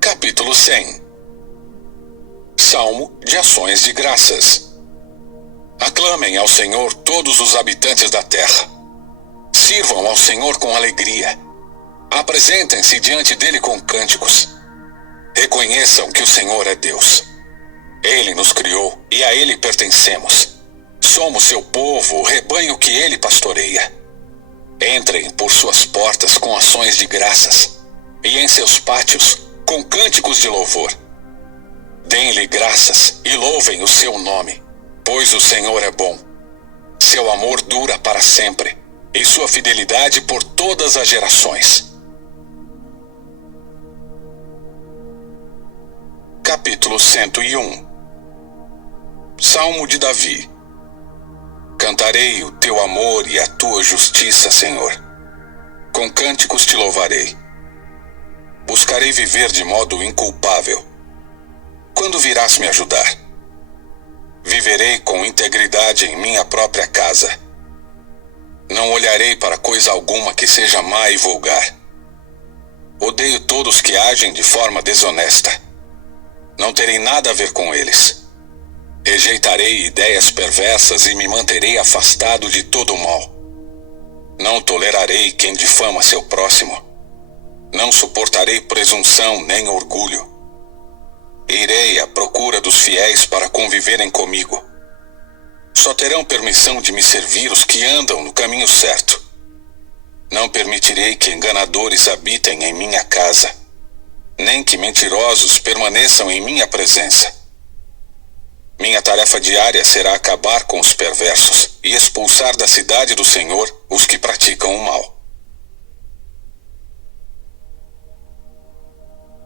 Capítulo 100. Salmo de ações de graças. Aclamem ao Senhor todos os habitantes da terra. Sirvam ao Senhor com alegria. Apresentem-se diante dele com cânticos. Reconheçam que o Senhor é Deus. Ele nos criou e a ele pertencemos. Somos seu povo, o rebanho que ele pastoreia. Entrem por suas portas com ações de graças e em seus pátios com cânticos de louvor. Deem-lhe graças e louvem o seu nome, pois o Senhor é bom. Seu amor dura para sempre e sua fidelidade por todas as gerações. Capítulo 101. Salmo de Davi. Cantarei o teu amor e a tua justiça, Senhor. Com cânticos te louvarei. Buscarei viver de modo inculpável. Quando virás me ajudar? Viverei com integridade em minha própria casa. Não olharei para coisa alguma que seja má e vulgar. Odeio todos que agem de forma desonesta. Não terei nada a ver com eles. Rejeitarei ideias perversas e me manterei afastado de todo o mal. Não tolerarei quem difama seu próximo. Não suportarei presunção nem orgulho. Irei à procura dos fiéis para conviverem comigo. Só terão permissão de me servir os que andam no caminho certo. Não permitirei que enganadores habitem em minha casa, nem que mentirosos permaneçam em minha presença. Minha tarefa diária será acabar com os perversos e expulsar da cidade do Senhor os que praticam o mal.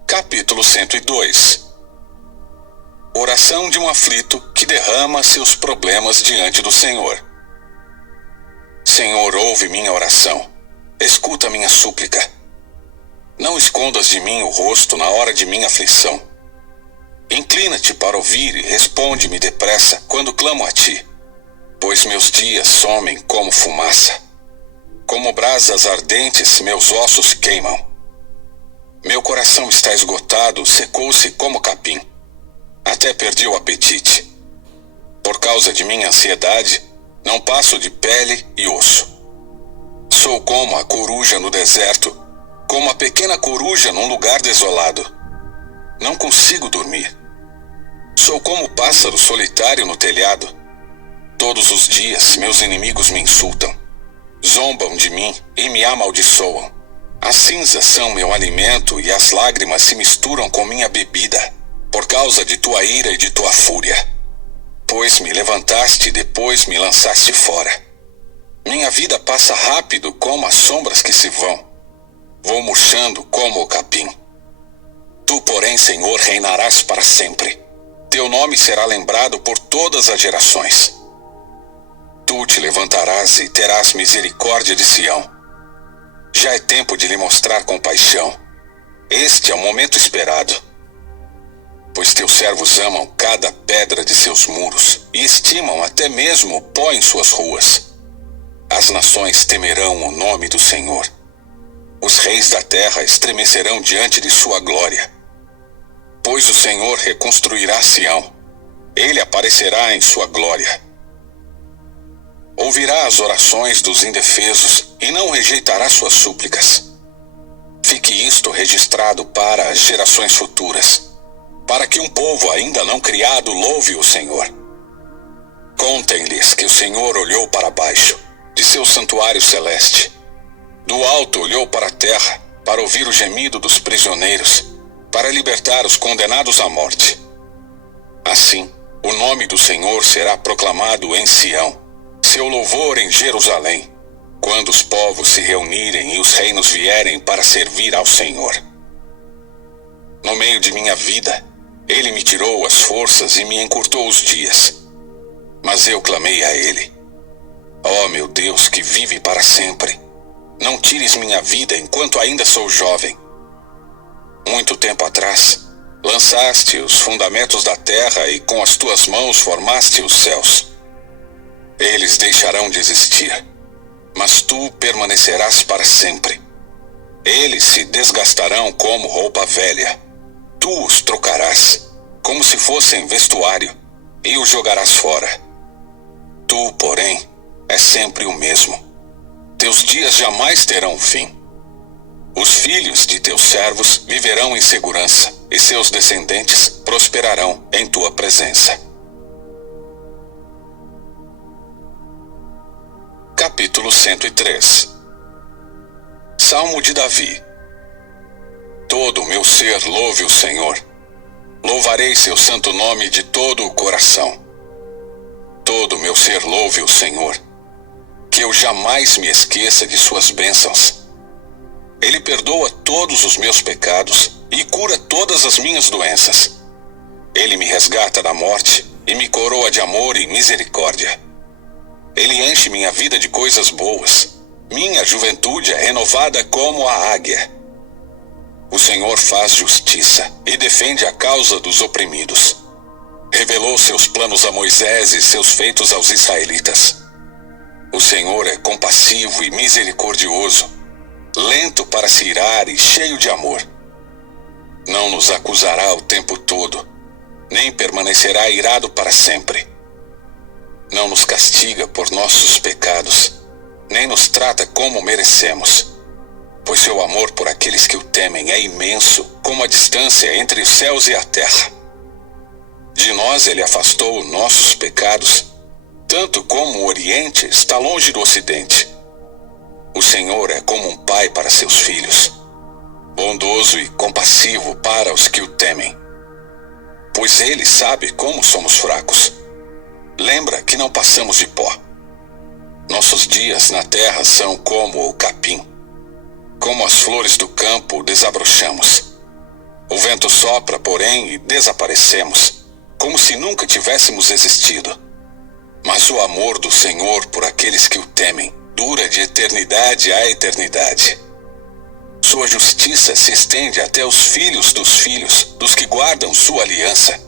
Capítulo 102. Oração de um aflito que derrama seus problemas diante do Senhor. Senhor, ouve minha oração. Escuta minha súplica. Não escondas de mim o rosto na hora de minha aflição. Inclina-te para ouvir e responde-me depressa quando clamo a ti, pois meus dias somem como fumaça. Como brasas ardentes, meus ossos queimam. Meu coração está esgotado, secou-se como capim. Até perdi o apetite. Por causa de minha ansiedade, não passo de pele e osso. Sou como a coruja no deserto, como a pequena coruja num lugar desolado. Não consigo dormir. Sou como o pássaro solitário no telhado. Todos os dias meus inimigos me insultam, zombam de mim e me amaldiçoam. As cinzas são meu alimento e as lágrimas se misturam com minha bebida, por causa de tua ira e de tua fúria. Pois me levantaste e depois me lançaste fora. Minha vida passa rápido como as sombras que se vão. Vou murchando como o capim. Tu, porém, Senhor, reinarás para sempre. Teu nome será lembrado por todas as gerações. Tu te levantarás e terás misericórdia de Sião. Já é tempo de lhe mostrar compaixão. Este é o momento esperado. Pois teus servos amam cada pedra de seus muros e estimam até mesmo o pó em suas ruas. As nações temerão o nome do Senhor. Os reis da terra estremecerão diante de sua glória. Pois o Senhor reconstruirá Sião. Ele aparecerá em sua glória. Ouvirá as orações dos indefesos e não rejeitará suas súplicas. Fique isto registrado para as gerações futuras, para que um povo ainda não criado louve o Senhor. Contem-lhes que o Senhor olhou para baixo, de seu santuário celeste. Do alto olhou para a terra, para ouvir o gemido dos prisioneiros, para libertar os condenados à morte. Assim, o nome do Senhor será proclamado em Sião, seu louvor em Jerusalém, quando os povos se reunirem e os reinos vierem para servir ao Senhor. No meio de minha vida, Ele me tirou as forças e me encurtou os dias. Mas eu clamei a Ele. Ó meu Deus, que vive para sempre, não tires minha vida enquanto ainda sou jovem. Muito tempo atrás, lançaste os fundamentos da terra e com as tuas mãos formaste os céus. Eles deixarão de existir, mas tu permanecerás para sempre. Eles se desgastarão como roupa velha. Tu os trocarás, como se fossem vestuário, e os jogarás fora. Tu, porém, és sempre o mesmo. Teus dias jamais terão fim. Os filhos de teus servos viverão em segurança, e seus descendentes prosperarão em tua presença. Capítulo 103. Salmo de Davi. Todo o meu ser louve o Senhor. Louvarei seu santo nome de todo o coração. Todo o meu ser louve o Senhor. Que eu jamais me esqueça de suas bênçãos. Ele perdoa todos os meus pecados e cura todas as minhas doenças. Ele me resgata da morte e me coroa de amor e misericórdia. Ele enche minha vida de coisas boas. Minha juventude é renovada como a águia. O Senhor faz justiça e defende a causa dos oprimidos. Revelou seus planos a Moisés e seus feitos aos israelitas. O Senhor é compassivo e misericordioso, lento para se irar e cheio de amor. Não nos acusará o tempo todo, nem permanecerá irado para sempre. Não nos castiga por nossos pecados, nem nos trata como merecemos, pois seu amor por aqueles que o temem é imenso, como a distância entre os céus e a terra. De nós ele afastou nossos pecados, tanto como o Oriente está longe do Ocidente. O Senhor é como um pai para seus filhos, bondoso e compassivo para os que o temem, pois ele sabe como somos fracos. Lembra que não passamos de pó. Nossos dias na terra são como o capim. Como as flores do campo desabrochamos. O vento sopra, porém, e desaparecemos. como se nunca tivéssemos existido. Mas o amor do Senhor por aqueles que o temem dura de eternidade a eternidade. Sua justiça se estende até os filhos dos que guardam sua aliança,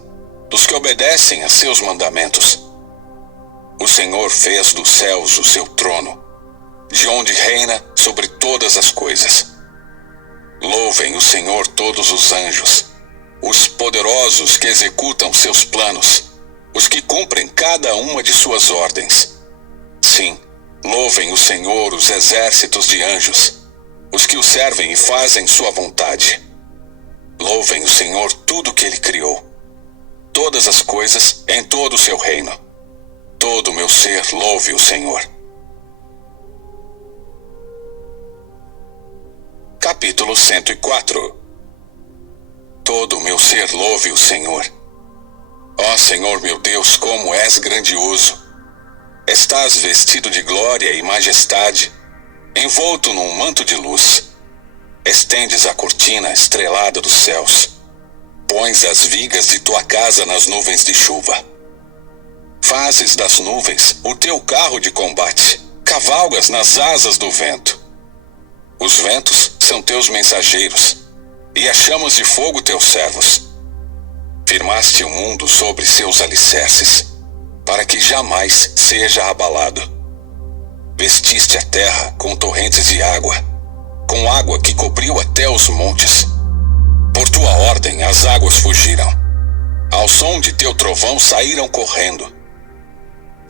dos que obedecem a seus mandamentos. O Senhor fez dos céus o seu trono, de onde reina sobre todas as coisas. Louvem o Senhor todos os anjos, os poderosos que executam seus planos, os que cumprem cada uma de suas ordens. Sim, louvem o Senhor os exércitos de anjos, os que o servem e fazem sua vontade. Louvem o Senhor tudo que ele criou, todas as coisas em todo o seu reino. Todo o meu ser louve o Senhor. Capítulo 104. Todo o meu ser louve o Senhor. Ó Senhor meu Deus, como és grandioso! Estás vestido de glória e majestade, envolto num manto de luz. Estendes a cortina estrelada dos céus. Pões as vigas de tua casa nas nuvens de chuva. Fazes das nuvens o teu carro de combate, cavalgas nas asas do vento. Os ventos são teus mensageiros, e as chamas de fogo teus servos. Firmaste o mundo sobre seus alicerces, para que jamais seja abalado. Vestiste a terra com torrentes de água, com água que cobriu até os montes. Por tua ordem as águas fugiram, ao som de teu trovão saíram correndo.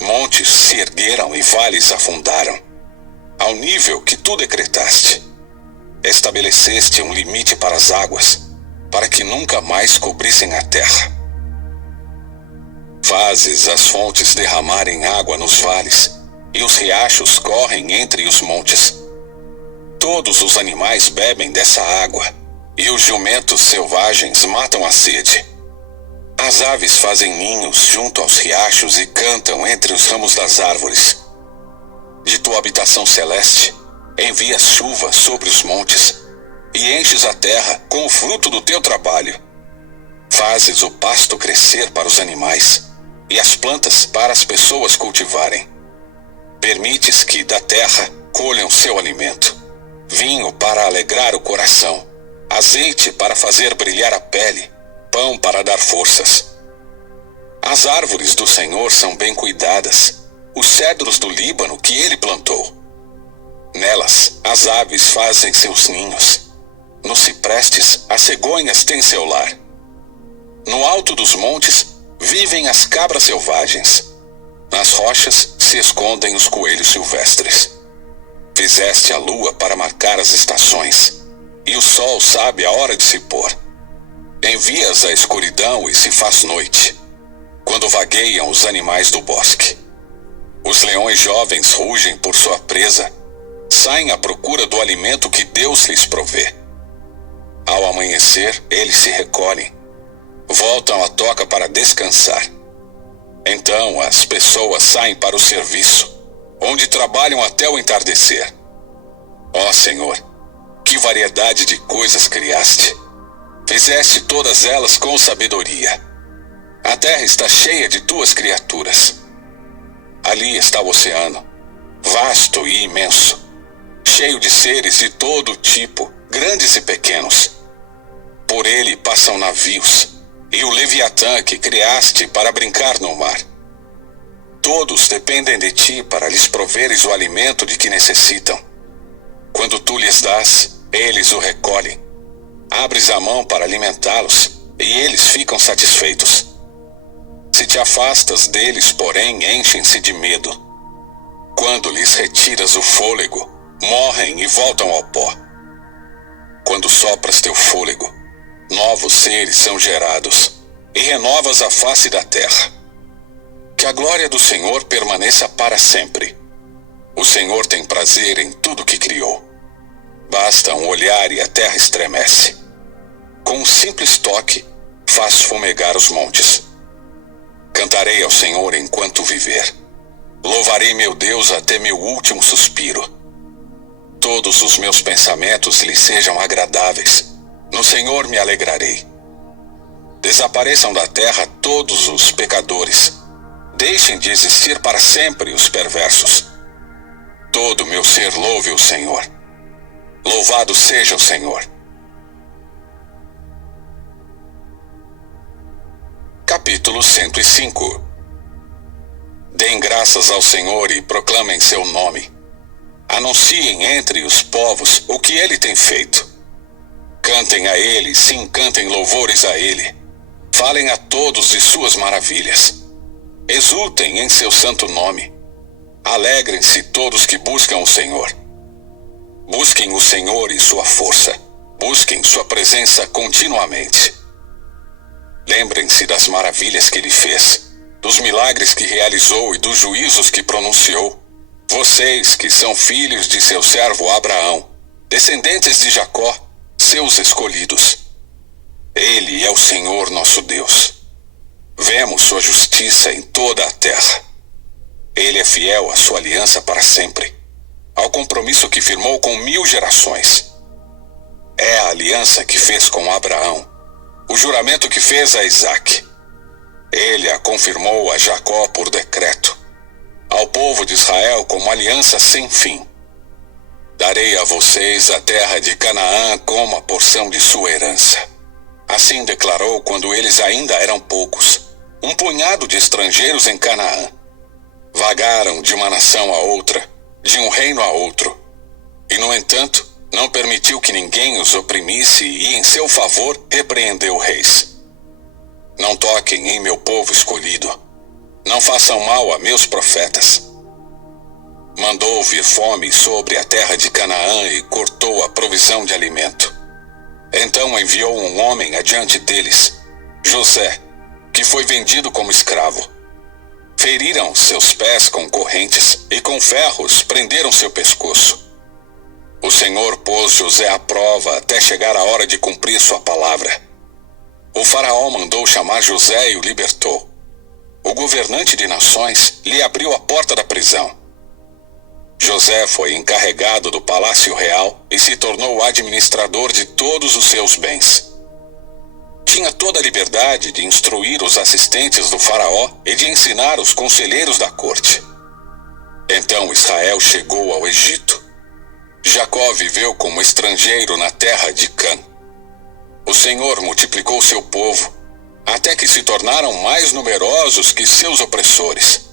Montes se ergueram e vales afundaram, ao nível que tu decretaste. Estabeleceste um limite para as águas, para que nunca mais cobrissem a terra. Fazes as fontes derramarem água nos vales, e os riachos correm entre os montes. Todos os animais bebem dessa água, e os jumentos selvagens matam a sede. As aves fazem ninhos junto aos riachos e cantam entre os ramos das árvores. De tua habitação celeste, envias chuva sobre os montes, e enches a terra com o fruto do teu trabalho. Fazes o pasto crescer para os animais, e as plantas para as pessoas cultivarem. Permites que da terra colham seu alimento, vinho para alegrar o coração, azeite para fazer brilhar a pele, pão para dar forças. As árvores do Senhor são bem cuidadas, os cedros do Líbano que ele plantou. Nelas as aves fazem seus ninhos, nos ciprestes as cegonhas têm seu lar. No alto dos montes vivem as cabras selvagens, nas rochas se escondem os coelhos silvestres. Fizeste a lua para marcar as estações, e o sol sabe a hora de se pôr. Envias a escuridão e se faz noite, quando vagueiam os animais do bosque. Os leões jovens rugem por sua presa, saem à procura do alimento que Deus lhes provê. Ao amanhecer, eles se recolhem, voltam à toca para descansar. Então as pessoas saem para o serviço, onde trabalham até o entardecer. Ó Senhor, que variedade de coisas criaste! Fizeste todas elas com sabedoria. A terra está cheia de tuas criaturas. Ali está o oceano, vasto e imenso, cheio de seres de todo tipo, grandes e pequenos. Por ele passam navios, e o Leviatã que criaste para brincar no mar. Todos dependem de ti para lhes proveres o alimento de que necessitam. Quando tu lhes dás, eles o recolhem. Abres a mão para alimentá-los, e eles ficam satisfeitos. Se te afastas deles, porém, enchem-se de medo. Quando lhes retiras o fôlego, morrem e voltam ao pó. Quando sopras teu fôlego, novos seres são gerados, e renovas a face da terra. Que a glória do Senhor permaneça para sempre. O Senhor tem prazer em tudo que criou. Basta um olhar e a terra estremece. Com um simples toque, faz fumegar os montes. Cantarei ao Senhor enquanto viver. Louvarei meu Deus até meu último suspiro. Todos os meus pensamentos lhe sejam agradáveis. No Senhor me alegrarei. desapareçam da terra todos os pecadores. Deixem de existir para sempre os perversos. Todo meu ser louve o Senhor. Louvado seja o Senhor. Capítulo 105. Deem graças ao Senhor e proclamem seu nome. Anunciem entre os povos o que ele tem feito. Cantem a ele, sim, cantem louvores a ele. Falem a todos de suas maravilhas. Exultem em seu santo nome. Alegrem-se todos que buscam o Senhor. Busquem o Senhor e sua força. Busquem sua presença continuamente. Lembrem-se das maravilhas que ele fez, dos milagres que realizou e dos juízos que pronunciou. Vocês que são filhos de seu servo Abraão, descendentes de Jacó, seus escolhidos. Ele é o Senhor nosso Deus. Vemos sua justiça em toda a terra. Ele é fiel à sua aliança para sempre, ao compromisso que firmou com 1000 gerações. É a aliança que fez com Abraão, o juramento que fez a Isaque. Ele a confirmou a Jacó por decreto, ao povo de Israel como aliança sem fim. Darei a vocês a terra de Canaã como a porção de sua herança. Assim declarou quando eles ainda eram poucos, um punhado de estrangeiros em Canaã. Vagaram de uma nação a outra, de um reino a outro. E, no entanto, não permitiu que ninguém os oprimisse e, em seu favor, repreendeu reis. Não toquem em meu povo escolhido. Não façam mal a meus profetas. Mandou vir fome sobre a terra de Canaã e cortou a provisão de alimento. Então enviou um homem adiante deles, José, que foi vendido como escravo. Feriram seus pés com correntes e com ferros prenderam seu pescoço. O Senhor pôs José à prova até chegar a hora de cumprir sua palavra. O faraó mandou chamar José e o libertou. O governante de nações lhe abriu a porta da prisão. José foi encarregado do palácio real e se tornou administrador de todos os seus bens. Tinha toda a liberdade de instruir os assistentes do faraó e de ensinar os conselheiros da corte. Então Israel chegou ao Egito. Jacó viveu como estrangeiro na terra de Cã. O Senhor multiplicou seu povo, até que se tornaram mais numerosos que seus opressores.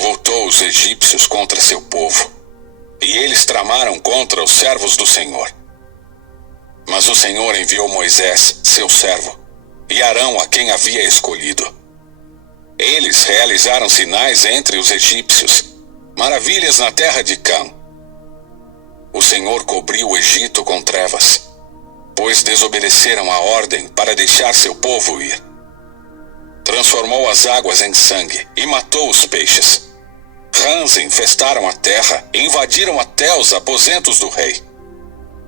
Voltou os egípcios contra seu povo, e eles tramaram contra os servos do Senhor. Mas o Senhor enviou Moisés, seu servo, e Arão, a quem havia escolhido. Eles realizaram sinais entre os egípcios, maravilhas na terra de Cã. O Senhor cobriu o Egito com trevas, pois desobedeceram a ordem para deixar seu povo ir. Transformou as águas em sangue e matou os peixes. Rãs infestaram a terra e invadiram até os aposentos do rei.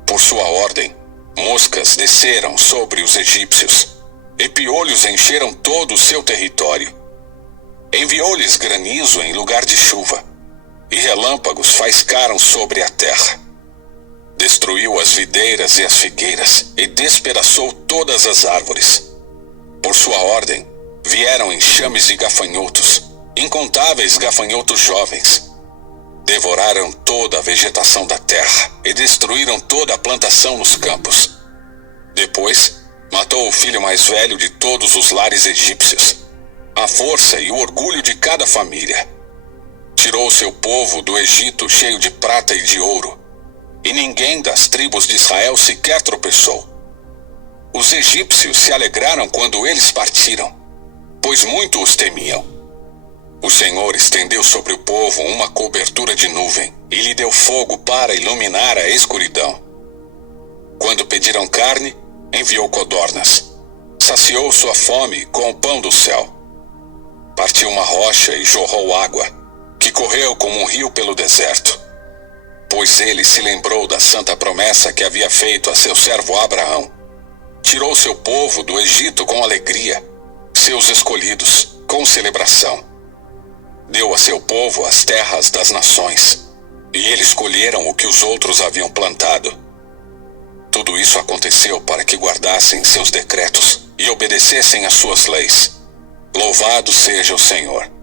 Por sua ordem, moscas desceram sobre os egípcios, e piolhos encheram todo o seu território. Enviou-lhes granizo em lugar de chuva, e relâmpagos faiscaram sobre a terra. Destruiu as videiras e as figueiras, e despedaçou todas as árvores. Por sua ordem, vieram enxames de gafanhotos, incontáveis gafanhotos jovens. Devoraram toda a vegetação da terra e destruíram toda a plantação nos campos. Depois, matou o filho mais velho de todos os lares egípcios, a força e o orgulho de cada família. Tirou seu povo do Egito cheio de prata e de ouro, e ninguém das tribos de Israel sequer tropeçou. Os egípcios se alegraram quando eles partiram, pois muito os temiam. O Senhor estendeu sobre o povo uma cobertura de nuvem e lhe deu fogo para iluminar a escuridão. Quando pediram carne, enviou codornas. Saciou sua fome com o pão do céu. Partiu uma rocha e jorrou água, que correu como um rio pelo deserto. Pois ele se lembrou da santa promessa que havia feito a seu servo Abraão. Tirou seu povo do Egito com alegria, seus escolhidos com celebração. Deu a seu povo as terras das nações, e eles colheram o que os outros haviam plantado. Tudo isso aconteceu para que guardassem seus decretos e obedecessem às suas leis. Louvado seja o Senhor.